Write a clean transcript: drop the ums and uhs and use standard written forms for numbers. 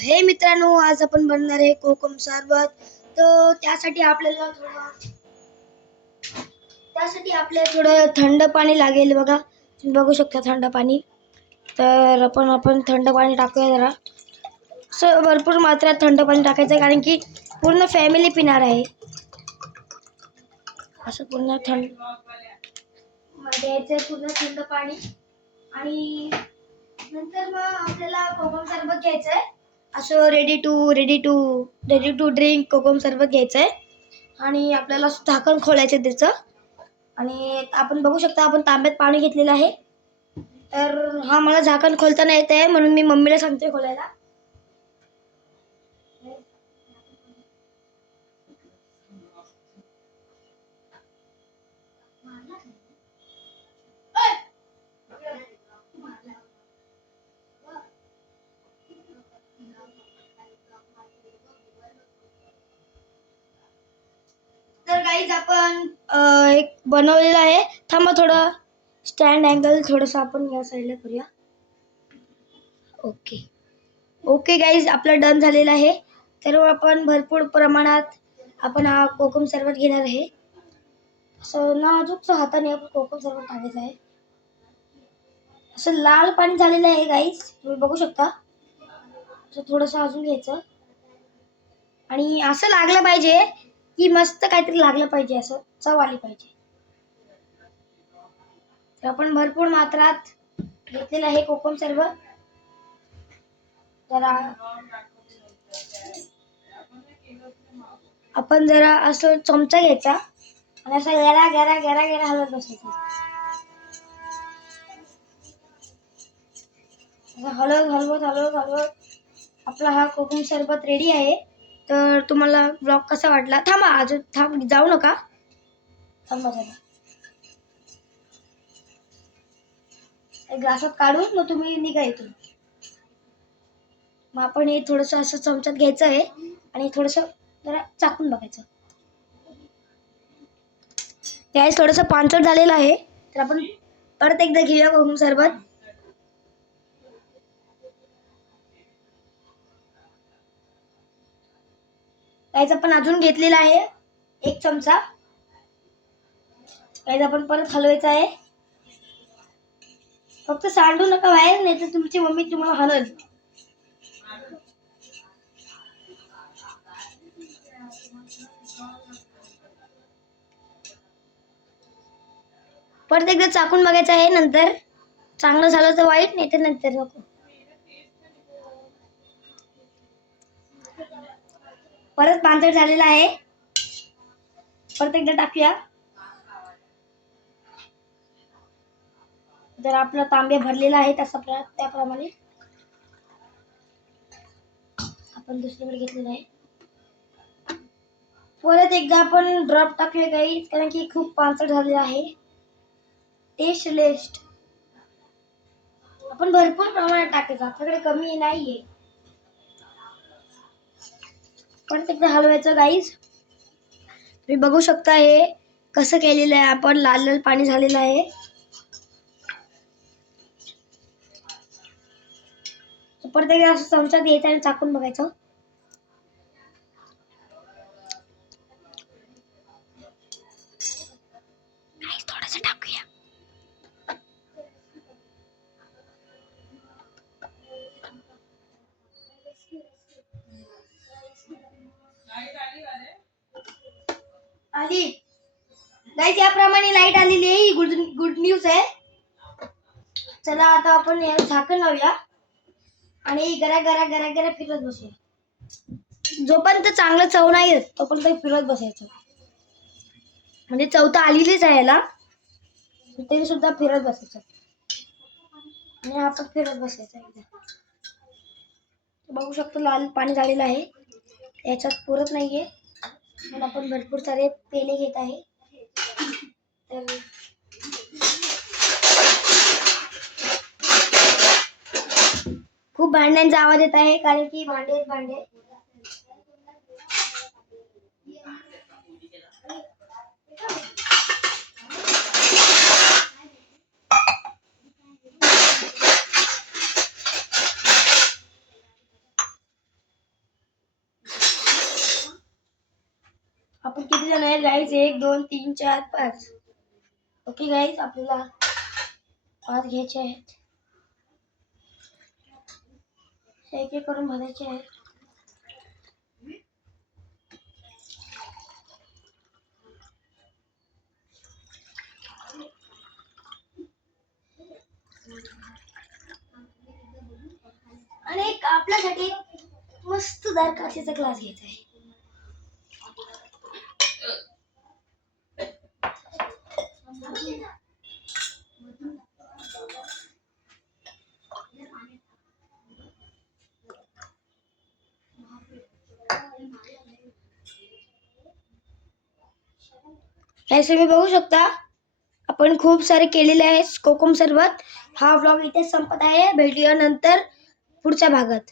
हे मित्रांनो, आज आपण बनणार आहे कोकम सरबत. तर त्यासाठी आपल्याला थोडं थंड पाणी लागेल. बघा, तुम्ही बघू शकता थंड पाणी. तर आपण थंड पाणी टाकूया जरा. असं भरपूर मात्रात थंड पाणी टाकायचं, कारण की पूर्ण फॅमिली पिणार आहे. असं पूर्ण थंड द्यायचं, पूर्ण थंड पाणी. आणि नंतर मग आपल्याला कोकम सरबत घ्यायचंय. असं रेडी टू ड्रिंक कोकम सरबत घ्यायचंय. आणि आपल्याला झाकण खोलायचं त्याचं. आणि आपण बघू शकता, आपण तांब्यात पाणी घेतलेलं आहे. तर हा मला झाकण खोलताना येत आहे, म्हणून मी मम्मीला सांगते खोलायला. तर गाईज, आपण एक बनवलेलं आहे. थांबा, थोडं स्टँड अँगल थोडंसं आपण या साईडला करूया. ओके गाईज, आपलं डन झालेलं आहे. तर आपण भरपूर प्रमाणात आपण हा कोकम सरबत घेणार आहे. असं नाजूकच्या हाताने आपण कोकम सरबत टाकायचं आहे. असं लाल पाणी झालेलं आहे गाईज, तुम्ही बघू शकता. असं थोडंसं अजून घ्यायचं. आणि असं लागलं पाहिजे की मस्त काहीतरी लागलं पाहिजे, असं चव आली पाहिजे. तर आपण भरपूर मात्रात घेतलेलं आहे कोकम सरबत. आपण जरा असं चमचा घ्यायचा आणि असं गेरा गेरा गेरा गेरा हलत बसायचं. हलवत आपला हा कोकम सरबत रेडी आहे. तर तुम्हाला ब्लॉग कसा वाटला? थांबा, अजून जाऊ नका. थांबा जरा, ग्लासात काढून मग तुम्ही निघा इथून. मग आपण हे थोडंसं असं चमच्यात घ्यायचं आहे आणि थोडंसं जरा चाकून बघायचं. गॅस थोडंसं पांचट झालेलं आहे. तर आपण परत एकदा घेऊया कोकम सरबत. गॅस आपण अजून घेतलेला आहे 1 चमचा. गॅस आपण परत हलवायचं आहे. फक्त सांडू नका बाहेर, नाही तर तुमची मम्मी तुम्हाला हलल. परत एकदा चाकून बघायचं आहे. नंतर चांगलं झालं तर वाईट, नाही तर नंतर नको. परत पांचट झालेला आहे. परत एकदा टाकूया. जर आपला तांब्या भरलेला आहे त्याप्रमाणे आपण दुसरीकडे घेतलेला आहे. परत एकदा आपण ड्रॉप टाकूया काही, कारण की खूप पांचट झालेला आहे. टेस्टलेस्ट आपण भरपूर प्रमाणात टाकायचं, आपल्याकडे कमी नाहीये. परत एकदा हलवायचं गाईज. तुम्ही बघू शकता हे कसं केलेलं आहे आपण. लाल लाल पाणी झालेलं आहे. परत एकदा असं चमचा घ्यायचा आणि चाकून बघायचं. थोडंसं टाकूया. आली गाईज, याप्रमाणे लाईट आलेली आहे. ही गुड न्यूज आहे. चला, आता आपण याला झाकण लावूया आणि गरा गरा गरा गरा फिरत बसूया. जोपर्यंत चांगलं चव नाही येत तोपर्यंत फिरत बसायचं. म्हणजे चव तर आलेलीच आहे याला, तरी सुद्धा फिरत बसायचं. आणि आपण फिरत बसायचं एकदा. बघू शकतो लाल पाणी झालेलं आहे, याच्यात पुरत नाहीये. पण आपण भरपूर सारे पेले घेत आहे. तर खूप भांड्यांचा आवाज येत आहे, कारण की भांडे आपण किती जण आहे गाईज? 1 2 3 4 5. ओके गाईज, आपल्याला 5 घ्यायचे आहेत. एक एक करून भरायचे आहेत. आणि एक आपल्यासाठी मस्तदार काचेचा ग्लास घ्यायचा आहे. जसे तुम्ही बघू शकता आपण खूप सारे केलेले आहे कोकम सरबत. हा व्लॉग इथे संपत आहे. भेटूया नंतर पुढच्या भागात.